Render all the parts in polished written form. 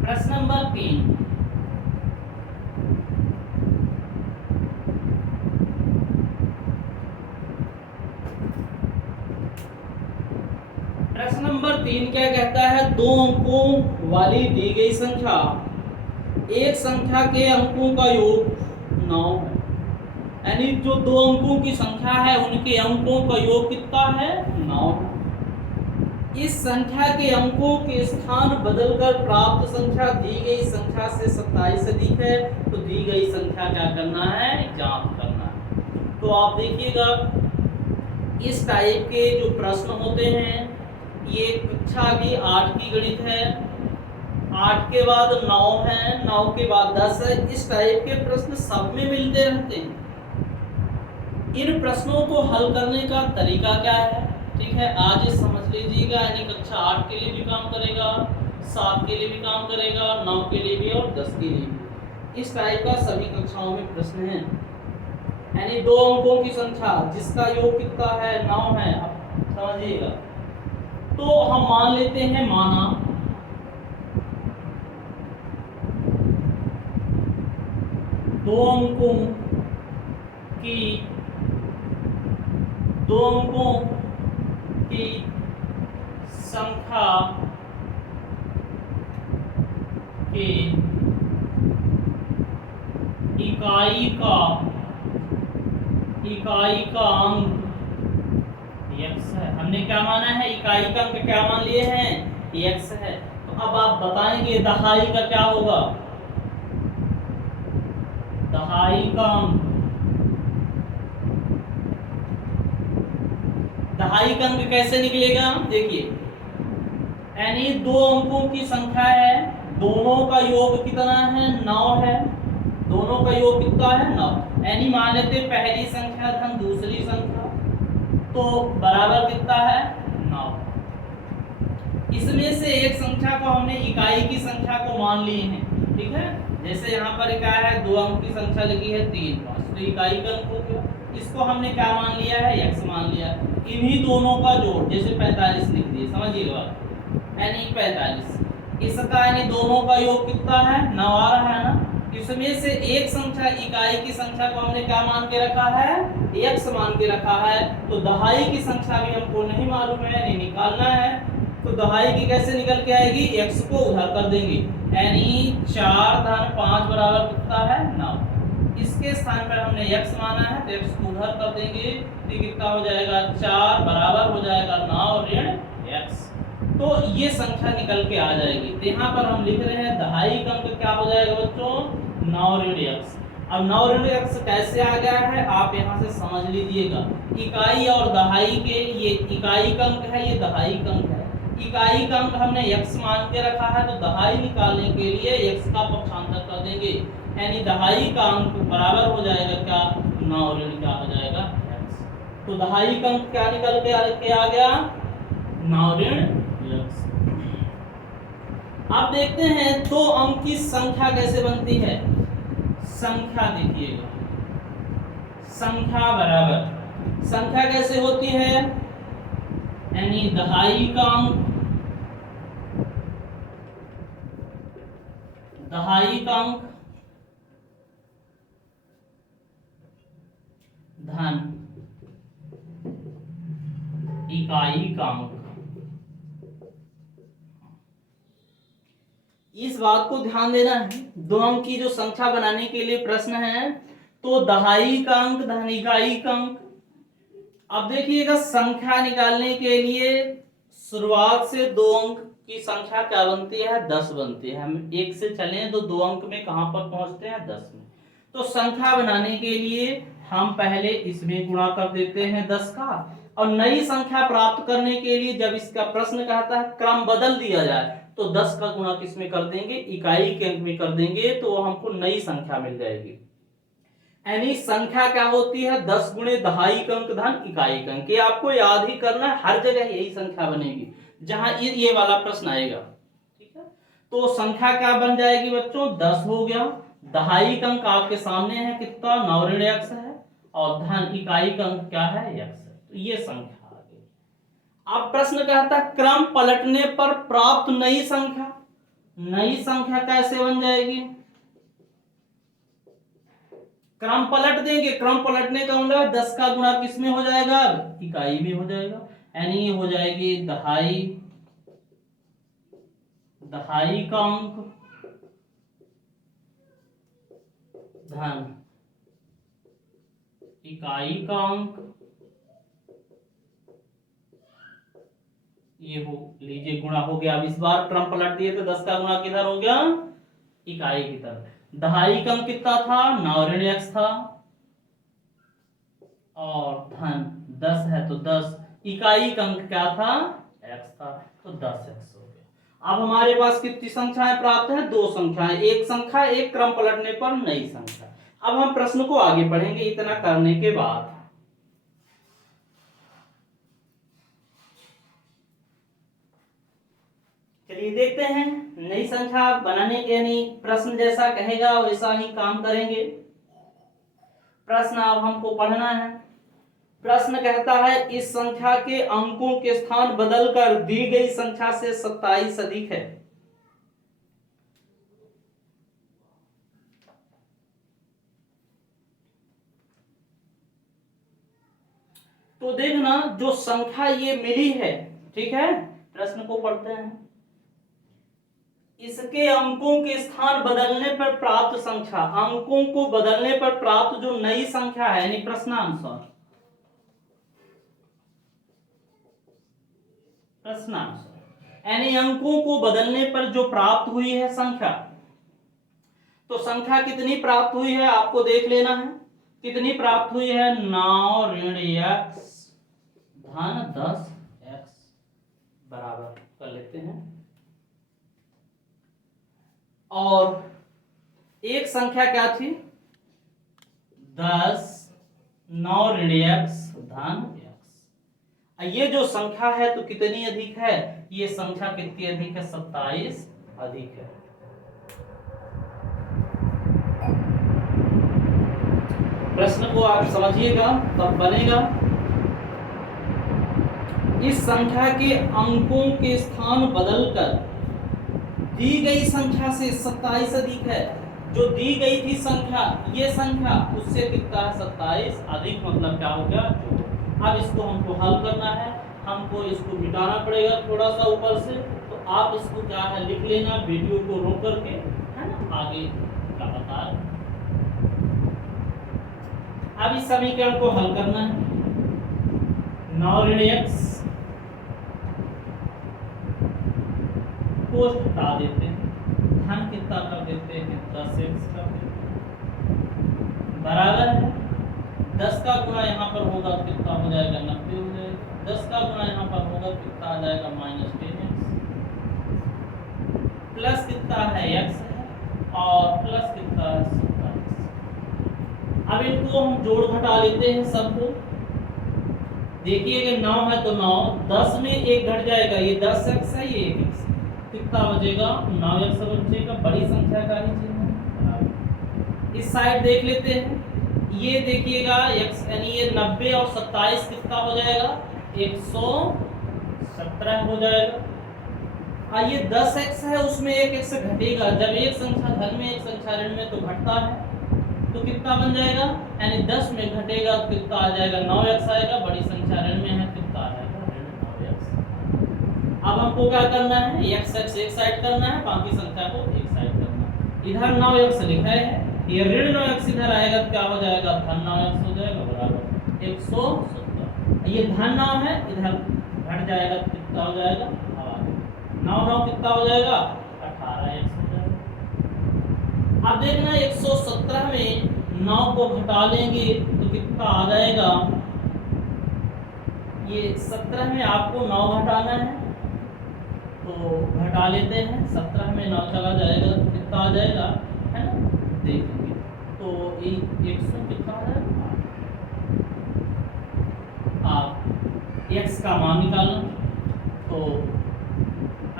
प्रश्न नंबर 3। प्रश्न नंबर 3 क्या कहता है? दो अंकों वाली दी गई संख्या, एक संख्या के अंकों का योग 9 है। यानी जो दो अंकों की संख्या है उनके अंकों का योग कितना है? 9 है। इस संख्या के अंकों के स्थान बदलकर प्राप्त संख्या दी गई संख्या से 27 अधिक है, तो दी गई संख्या क्या करना है? ज्ञात करना है। तो आप देखिएगा, इस टाइप के जो प्रश्न होते हैं, ये कक्षा की 8 की गणित है, 8 के बाद 9 है, 9 के बाद 10 है। इस टाइप के प्रश्न सब में मिलते रहते हैं। इन प्रश्नों को हल करने का तरीका क्या है? ठीक है, आज ये समझ लीजिएगा। यानी कक्षा 8 के लिए भी काम करेगा, 7 के लिए भी काम करेगा, 9 के लिए भी और 10 के लिए भी। इस टाइप का सभी कक्षाओं में प्रश्न है। यानी दो अंकों की संख्या जिसका योग कितना है? 9 है। आप समझिएगा। तो हम मान लेते हैं, माना दो अंकों की संख्या के इकाई का अंक x है। हमने क्या माना है? इकाई का अंक क्या मान लिए हैं? x है। तो अब आप बताएंगे दहाई का क्या होगा? दहाई का अंक, दहाई का अंक कैसे निकलेगा? देखिए, यानी दो अंकों की संख्या है, दोनों का योग कितना है? 9 है। दोनों का योग कितना है? 9। यानी मान लेते पहली संख्या धन दूसरी संख्या, तो बराबर कितना है? 9। इसमें से एक संख्या को हमने इकाई की संख्या को मान लिए हैं। ठीक है, जैसे यहाँ पर क्या है? दो अंक की संख्या लगी है 3, 5, तो इकाई का अंक हो गया। इसको हमने क्या मान लिया है? x मान लिया। इन्हीं दोनों का जोड़, जैसे 45 लिख दिए, समझिएगा, यानी 45। इसका यानी दोनों का योग कितना है? 9 आ रहा है ना। इसमें से एक संख्या इकाई की संख्या को हमने क्या मान के रखा है? x मान के रखा है। तो दहाई की संख्या भी हमको नहीं मालूम है, नहीं निकालना है। तो दहाई की कैसे निकल के आएगी? x को उधर कर देंगे, यानी 4 धन 5 बराबर कितना है? 9। इसके स्थान पर हमने x माना है, तो x को उधर कर देंगे, तो कितना हो जाएगा? 4 बराबर हो जाएगा 9 ऋण x। तो ये संख्या निकल के आ जाएगी। तो यहाँ पर हम लिख रहे हैं दहाई का अंक क्या हो जाएगा बच्चों? 9 ऋण x। अब 9 ऋण x कैसे आ गया है? आप यहाँ से समझ लीजिएगा, इकाई और दहाई के, ये इकाई का अंक है, ये दहाई का अंक है। इकाई का अंक हमने x मान के रखा है, तो दहाई निकालने के लिए x का पक्षांतर कर देंगे, यानी दहाई का अंक बराबर हो जाएगा क्या? 9 ऋण क्या हो जाएगा? x। तो दहाई का अंक क्या निकल के आ गया? 9 ऋण x। अब देखते हैं दो अंक की संख्या कैसे बनती है। संख्या देखिएगा, संख्या बराबर, संख्या कैसे होती है? यानी दहाई का अंक, दहाई का अंक धन इकाई का अंक। इस बात को ध्यान देना है, दो अंक की जो संख्या बनाने के लिए प्रश्न है, तो दहाई का अंक धन इकाई का अंक। अब देखिएगा, संख्या निकालने के लिए शुरुआत से दो अंक की संख्या क्या बनती है? 10 बनती है। हम 1 से चलें तो दो अंक में कहां पर पहुंचते हैं? 10 में। तो संख्या बनाने के लिए हम पहले इसमें गुणा कर देते हैं 10 का, और नई संख्या प्राप्त करने के लिए जब इसका प्रश्न कहता है क्रम बदल दिया जाए, तो 10 का गुणा किस में कर देंगे? इकाई के अंक में कर देंगे, तो हमको नई संख्या मिल जाएगी। यानी संख्या क्या होती है? 10 गुणे दहाई का अंक धन इकाई का अंक। ये आपको याद ही करना है, हर जगह यही संख्या बनेगी जहां ये वाला प्रश्न आएगा। ठीक है, तो संख्या क्या बन जाएगी बच्चों? 10 हो गया। दहाई का अंक आपके सामने है कितना? 9 ऋण x है, और धन इकाई का अंक क्या है? x है। तो ये संख्या आ गई। अब प्रश्न कहता है क्रम पलटने पर प्राप्त नई संख्या। नई संख्या कैसे बन जाएगी? क्रम पलट देंगे। क्रम पलटने का मतलब 10 का गुणा किस में हो जाएगा? अब इकाई में हो जाएगा, यानी ये हो जाएगी दहाई। दहाई का अंक धन इकाई का अंक, ये हो लीजिए गुणा हो गया। अब इस बार क्रम पलट दिए तो 10 का गुणा किधर हो गया? इकाई की तरफ। दहाई का अंक कितना था? 9 ऋण x था, और धन 10 है तो 10। इकाई का अंक क्या था? x था, तो 10x हो गया। अब हमारे पास कितनी संख्याएं प्राप्त है? 2 संख्याएं। एक संख्या एक क्रम पलटने पर नई संख्या। अब हम प्रश्न को आगे पढ़ेंगे। इतना करने के बाद चलिए देखते हैं। नई संख्या बनाने के, यानी प्रश्न जैसा कहेगा वैसा ही काम करेंगे। प्रश्न अब हमको पढ़ना है। प्रश्न कहता है इस संख्या के अंकों के स्थान बदलकर दी गई संख्या से 27 अधिक है। तो देखना, जो संख्या ये मिली है, ठीक है, प्रश्न को पढ़ते हैं। इसके अंकों के स्थान बदलने पर प्राप्त संख्या, अंकों को बदलने पर प्राप्त जो नई संख्या है, यानी प्रश्नानुसार यानी अंकों को बदलने पर जो प्राप्त हुई है संख्या, तो संख्या कितनी प्राप्त हुई है आपको देख लेना है। कितनी प्राप्त हुई है? 9 ऋण x धन 10x बराबर कर लेते हैं। और एक संख्या क्या थी? 10 9 ऋण x धन x। ये जो संख्या है तो कितनी अधिक है? ये संख्या कितनी अधिक है? 27 अधिक है। प्रश्न को आप समझिएगा तब बनेगा। इस संख्या के अंकों के स्थान बदलकर दी गई संख्या से 27 अधिक है। जो दी गई थी संख्या, ये संख्या उससे कितना है? 27 अधिक, मतलब क्या हो गया? जोड़। अब इसको हमको हल करना है। हमको इसको मिटाना पड़ेगा थोड़ा सा ऊपर से, तो आप इसको क्या है लिख लेना वीडियो को रोक करके, है ना, आगे का बता रहे। अब इस समीकरण को हल करना है। 9 ऋण x को हटा देते हैं, धन कितना कर देते हैं? 10x कर देते हैं, बराबर है 10 का गुणा यहाँ पर होगा कितना हो जाएगा? 90 हो जाएगा। 10 का गुणा यहाँ पर होगा कितना आ जाएगा? -10x। प्लस कितना है? x है, और प्लस कितना है? 27। अब इनको हम जोड़ घटा लेते हैं सबको। देखिएगा 9 है तो 9, 10 में 1 घट जाएगा, ये 10x है, ये 1x। कितना बचेगा? 9x बचेगा। बड़ी संख्या का ही चिन्ह है। इस साइड देख लेते हैं। ये देखिएगा x, यानी ये 90 और 27 कितना हो जाएगा? 117 हो जाएगा। ये 10x है, उसमें 1x घटेगा। जब एक संख्या धन में एक संख्या ऋण में तो घटता है, तो कितना बन जाएगा? यानी 10 में घटेगा तो कितना आ जाएगा? 9x आएगा। बड़ी संख्या ऋण में है, कितना आ जाएगा? ऋण 9x। अब हमको क्या करना है? x एक साइड करना है, बाकी संख्या को एक साइड करना है। इधर 9x लिखा है, ये ऋण 9x इधर आएगा तो क्या हो जाएगा? धन 9x हो जाएगा, बराबर 117। ये धन 9 है, इधर घट जाएगा तो कितना हो जाएगा? 9 कितना हो जाएगा? 18x हो जाएगा। अब देखना 117 में 9 को घटा लेंगे तो कितना आ जाएगा? ये 17 में आपको 9 घटाना है, तो घटा लेते हैं। 17 में 9 चला जाएगा तो कितना आ जाएगा, है ना, देखेंगे। तो 100 कितना आ जाएगा? आप x का मान निकालना, तो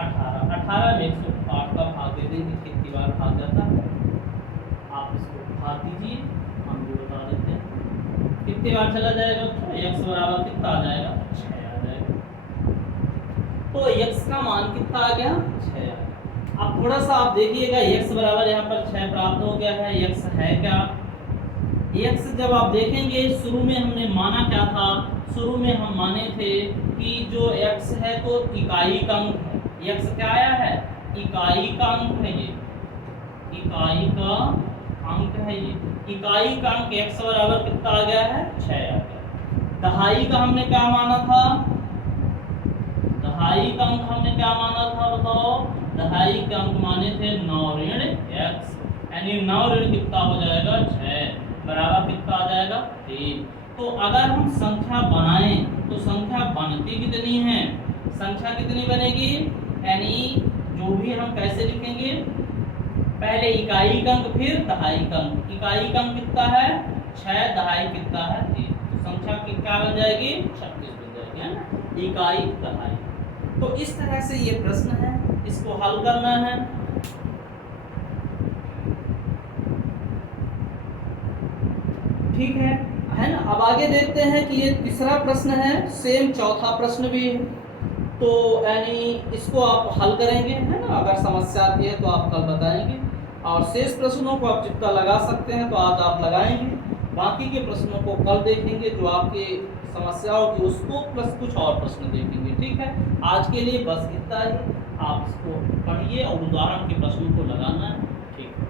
18 में 108 का भाग दे देंगे। कितनी बार भाग जाता है आप इसको भाग दीजिए, हम भी बता देते हैं कितनी बार चला जाएगा। तो x बराबर कितना आ जाएगा? 6 आ जाएगा। तो x का मान कितना आ गया? 6 आ गया। अब थोड़ा सा आप देखिएगा, x बराबर यहाँ पर 6 प्राप्त हो गया है। x है क्या? x जब आप देखेंगे, शुरू में हमने माना क्या था? शुरू में हम माने थे कि जो x है तो इकाई का अंक है। x क्या आया है? इकाई का अंक है। ये इकाई का अंक है। ये इकाई का अंक x बराबर कितना आ गया है? 6 आ गया। दहाई का हमने क्या माना था? दहाई का अंक हमने क्या माना था बताओ? दहाई के अंक माने थे 9 ऋण x, यानी 9 ऋण कितना हो जाएगा? 6 बराबर कितना आ जाएगा? 3। तो अगर हम संख्या बनाएं तो संख्या बनती कितनी है? संख्या कितनी बनेगी? यानी जो भी हम कैसे लिखेंगे, पहले इकाई का अंक फिर दहाई का अंक। इकाई का अंक कितना है? 6, दहाई कितना है? 3। तो संख्या की क्या बन जाएगी? 26 बन जाएगी, है ना? इकाई दहाई। तो इस तरह से ये प्रश्न है, इसको हल करना है। ठीक है ना? अब आगे देखते हैं कि ये तीसरा प्रश्न है, सेम चौथा प्रश्न भी है। तो यानी इसको आप हल करेंगे, है ना? अगर समस्या आती है तो आप कल बताएंगे, और शेष प्रश्नों को आप जितना लगा सकते हैं तो आज आप लगाएंगे। बाकी के प्रश्नों को कल देखेंगे, जो आपकी समस्या होगी उसको प्लस कुछ और प्रश्न देखेंगे। ठीक है, आज के लिए बस इतना ही। आप इसको पढ़िए और उदाहरण के प्रश्नों को लगाना है। ठीक है।